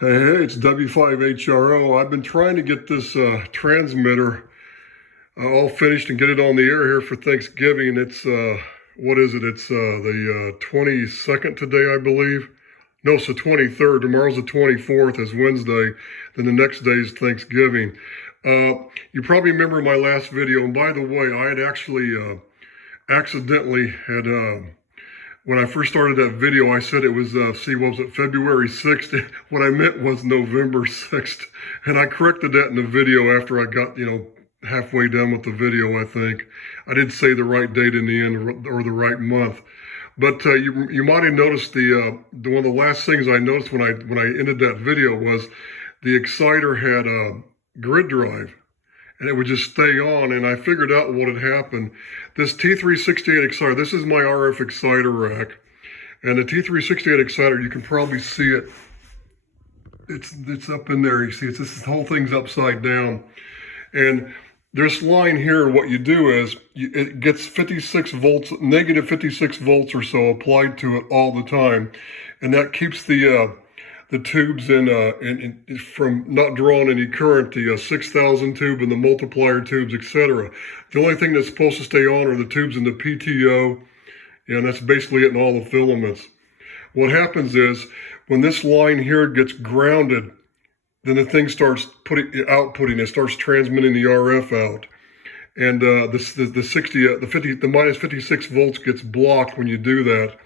Hey, it's W5HRO. I've been trying to get this transmitter all finished and get it on the air here for Thanksgiving. It's, what is it? It's the 22nd today, I believe. No, it's the 23rd. Tomorrow's the 24th, is Wednesday. Then the next day is Thanksgiving. You probably remember my last video. And by the way, I had actually accidentally had... when I first started that video, I said it was, what was it, February 6th? What I meant was November 6th. And I corrected that in the video after I got, halfway done with the video, I think. I did say the right date in the end, or the right month. But you might have noticed one of the last things I noticed when I ended that video was the exciter had a grid drive. And it would just stay on, and I figured out what had happened. This T368 exciter, this is my RF exciter rack, and the T368 exciter, you can probably see it. It's up in there. You see, this whole thing's upside down, and this line here, what you do is it gets 56 volts, negative 56 volts or so applied to it all the time, and that keeps the tubes from not drawing any current, the 6,000 tube and the multiplier tubes, etc. The only thing that's supposed to stay on are the tubes in the PTO, and that's basically it in all the filaments. What happens is, when this line here gets grounded, then the thing starts outputting, it starts transmitting the RF out. And the minus 56 volts gets blocked when you do that.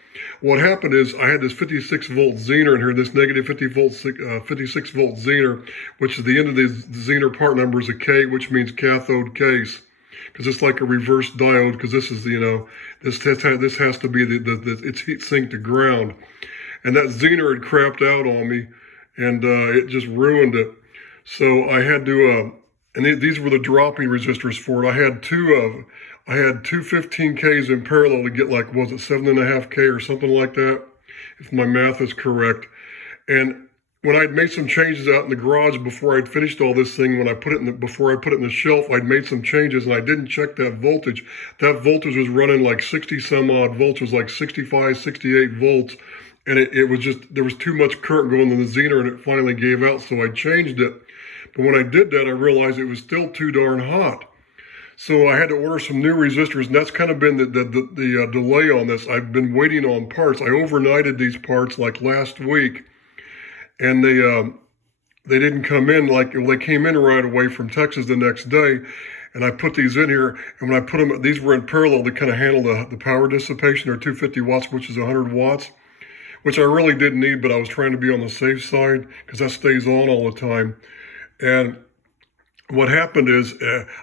What happened is I had this 56 volt zener in here, this negative 56 volt zener, which is the end of the zener part number is a K, which means cathode case, because it's like a reverse diode. Because this is this has to be it's heat sink to ground, and that zener had crapped out on me, and it just ruined it. So I had to and these were the dropping resistors for it. I had two 15Ks in parallel to get, like, was it 7.5K or something like that, if my math is correct. And when I'd made some changes out in the garage before I'd finished all this thing, before I put it in the shelf, I'd made some changes and I didn't check that voltage. That voltage was running like 60 some odd volts. It was like 65, 68 volts. And it was just, there was too much current going in the zener, and it finally gave out, so I changed it. But when I did that, I realized it was still too darn hot. So I had to order some new resistors, and that's kind of been the delay on this. I've been waiting on parts. I overnighted these parts like last week, and they didn't come in. They came in right away from Texas the next day, and I put these in here. And when I put them, these were in parallel to kind of handle the power dissipation. They're 250 watts, which is 100 watts, which I really didn't need, but I was trying to be on the safe side because that stays on all the time. And what happened is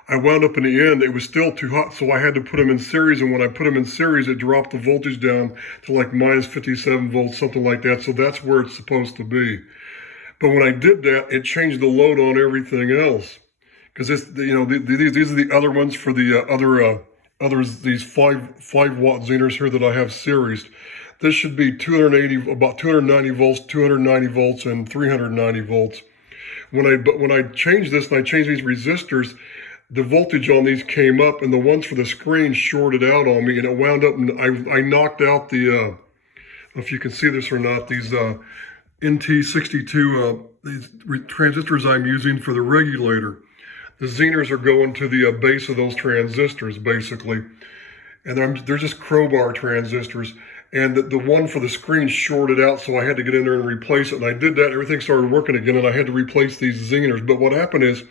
I wound up in the end, it was still too hot, so I had to put them in series. And when I put them in series, it dropped the voltage down to like minus 57 volts, something like that. So that's where it's supposed to be. But when I did that, it changed the load on everything else. Because these are the other ones for the these 5 watt zeners here that I have series. This should be about 290 volts, 290 volts, and 390 volts. When I changed this and I changed these resistors, the voltage on these came up, and the ones for the screen shorted out on me, and it wound up, and I knocked out the, I don't know if you can see this or not, these NT62 these transistors I'm using for the regulator. The zeners are going to the base of those transistors, basically, and they're just crowbar transistors. And the one for the screen shorted out, so I had to get in there and replace it. And I did that, everything started working again, and I had to replace these zeners. But what happened is,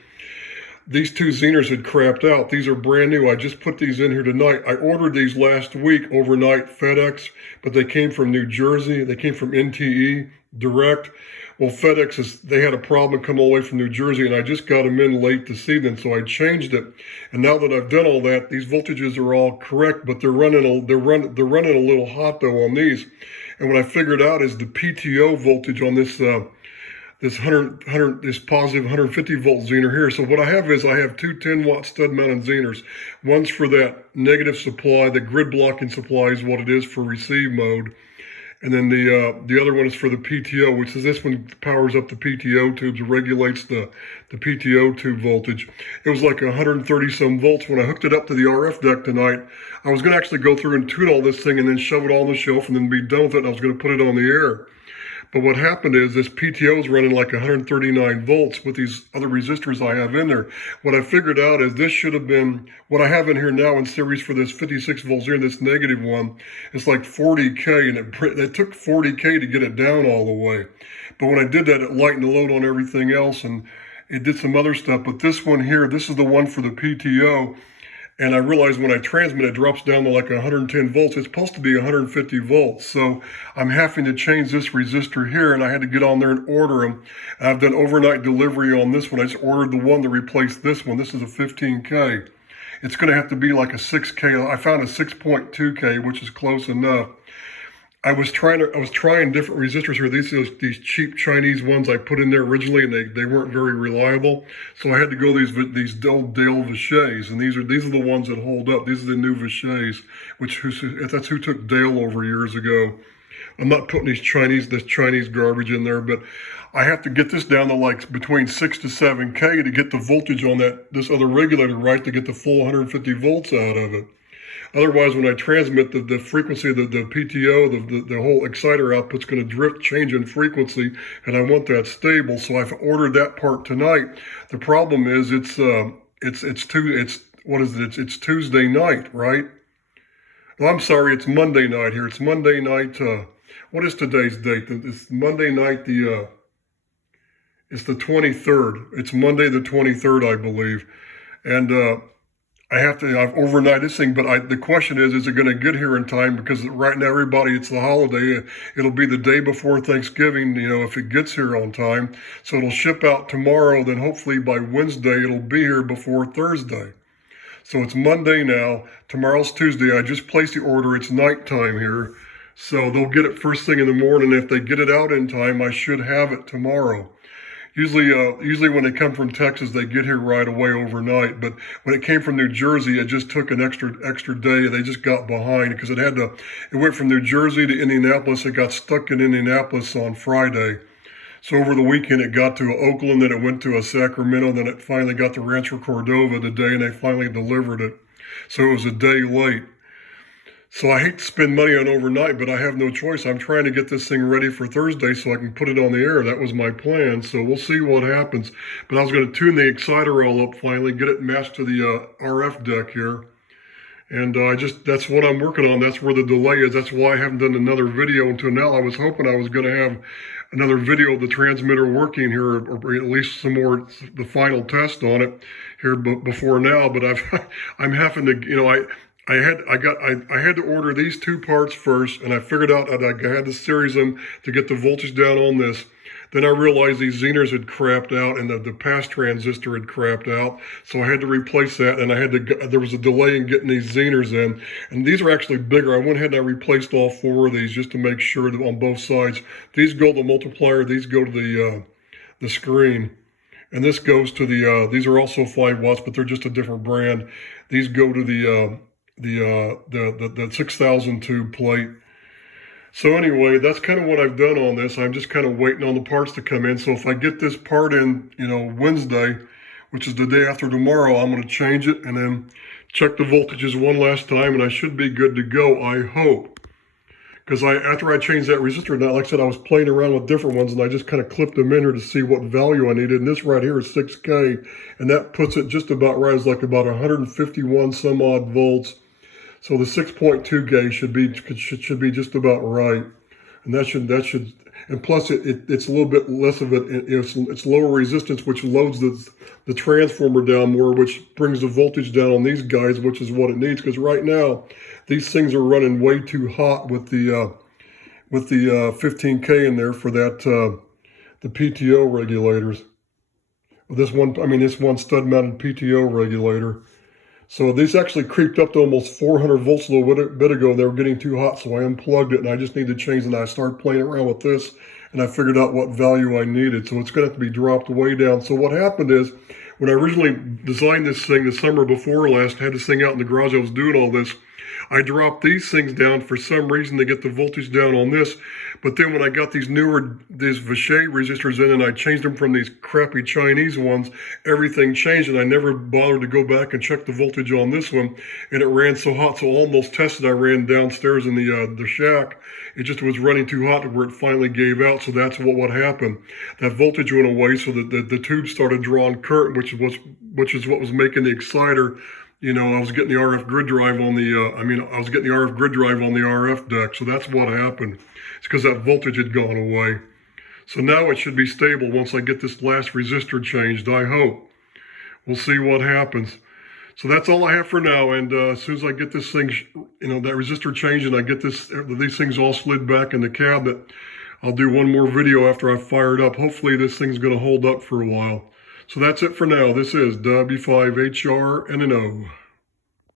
these 2 zeners had crapped out. These are brand new. I just put these in here tonight. I ordered these last week, overnight, FedEx, but they came from New Jersey. They came from NTE, direct. Well, FedEx, they had a problem coming all the way from New Jersey, and I just got them in late this evening, so I changed it. And now that I've done all that, these voltages are all correct, but they're running a little hot though on these. And what I figured out is the PTO voltage on this this positive 150 volt zener here. So what I have is I have 2 10 watt stud mounted zeners. One's for that negative supply, the grid blocking supply is what it is for receive mode. And then the other one is for the PTO, which is this one powers up the PTO tubes, regulates the PTO tube voltage. It was like 130 some volts. When I hooked it up to the RF deck tonight, I was going to actually go through and tune all this thing and then shove it all on the shelf and then be done with it, and I was going to put it on the air. But what happened is this PTO is running like 139 volts with these other resistors I have in there. What I figured out is this should have been, what I have in here now in series for this 56 volts here, this negative one, it's like 40K, and it took 40K to get it down all the way. But when I did that, it lightened the load on everything else, and it did some other stuff. But this one here, this is the one for the PTO. And I realized when I transmit, it drops down to like 110 volts. It's supposed to be 150 volts. So I'm having to change this resistor here, and I had to get on there and order them. And I've done overnight delivery on this one. I just ordered the one to replace this one. This is a 15K. It's going to have to be like a 6K. I found a 6.2K, which is close enough. I was trying different resistors here. These cheap Chinese ones I put in there originally, and they weren't very reliable. So I had to go these old Dale Vichys, and these are the ones that hold up. These are the new Vichys, that's who took Dale over years ago. I'm not putting this Chinese garbage in there, but I have to get this down to like between 6 to 7K to get the voltage on this other regulator right, to get the full 150 volts out of it. Otherwise, when I transmit, the frequency of the PTO, the whole exciter output's going to drift, change in frequency, and I want that stable. So I've ordered that part tonight. The problem is it's Tuesday night, right? Well, I'm sorry, it's Monday night here. It's Monday night. What is today's date? It's Monday night. It's the 23rd. It's Monday the 23rd, I believe, and I've overnight this thing, but the question is it going to get here in time? Because right now, everybody, it's the holiday. It'll be the day before Thanksgiving, if it gets here on time. So it'll ship out tomorrow. Then hopefully by Wednesday, it'll be here before Thursday. So it's Monday now. Tomorrow's Tuesday. I just placed the order. It's nighttime here. So they'll get it first thing in the morning. If they get it out in time, I should have it tomorrow. Usually when they come from Texas, they get here right away overnight. But when it came from New Jersey, it just took an extra day. They just got behind because it went from New Jersey to Indianapolis. It got stuck in Indianapolis on Friday. So over the weekend, it got to Oakland, then it went to Sacramento, then it finally got to Rancho Cordova today, and they finally delivered it. So it was a day late. So I hate to spend money on overnight, but I have no choice. I'm trying to get this thing ready for Thursday so I can put it on the air. That was my plan. So we'll see what happens. But I was going to tune the exciter all up finally, get it matched to the RF deck here. And that's what I'm working on. That's where the delay is. That's why I haven't done another video until now. I was hoping I was going to have another video of the transmitter working here, or at least some more, the final test on it here before now. But I'm having to, I had to order these two parts first, and I figured out that I had to series them to get the voltage down on this. Then I realized these Zeners had crapped out, and the pass transistor had crapped out, so I had to replace that, and there was a delay in getting these Zeners in, and these are actually bigger. I went ahead and I replaced all four of these just to make sure that on both sides. These go to the multiplier, these go to the screen, and this goes to these are also 5 watts, but they're just a different brand. These go to the 6,000 tube plate. So anyway, that's kind of what I've done on this. I'm just kind of waiting on the parts to come in. So if I get this part in, Wednesday, which is the day after tomorrow, I'm going to change it and then check the voltages one last time, and I should be good to go, I hope. Because after I changed that resistor, now, like I said, I was playing around with different ones, and I just kind of clipped them in here to see what value I needed. And this right here is 6K, and that puts it just about right. It's like about 151 some odd volts. So the 6.2K should be just about right, and that should, and plus it's a little bit less of it. It's lower resistance, which loads the transformer down more, which brings the voltage down on these guys, which is what it needs. Because right now, these things are running way too hot with the 15K in there for that the PTO regulators. This one stud-mounted PTO regulator. So these actually creeped up to almost 400 volts a little bit ago. They were getting too hot, so I unplugged it, and I just need to change it. And I started playing around with this, and I figured out what value I needed. So it's going to have to be dropped way down. So what happened is, when I originally designed this thing the summer before last, had this thing out in the garage, I was doing all this, I dropped these things down for some reason to get the voltage down on this. But then when I got these Vichet resistors in and I changed them from these crappy Chinese ones, everything changed, and I never bothered to go back and check the voltage on this one. And it ran so hot, so almost tested. I ran downstairs in the shack. It just was running too hot to where it finally gave out. So that's what happened. That voltage went away, so that the tube started drawing current, which is what was making the exciter. You know, I was getting the RF grid drive on the, I was getting the RF grid drive on the RF deck. So that's what happened. It's because that voltage had gone away. So now it should be stable once I get this last resistor changed, I hope. We'll see what happens. So that's all I have for now. And as soon as I get this thing, that resistor changed and I get these things all slid back in the cabinet, I'll do one more video after I fire it up. Hopefully this thing's going to hold up for a while. So that's it for now. This is W5HR and an O.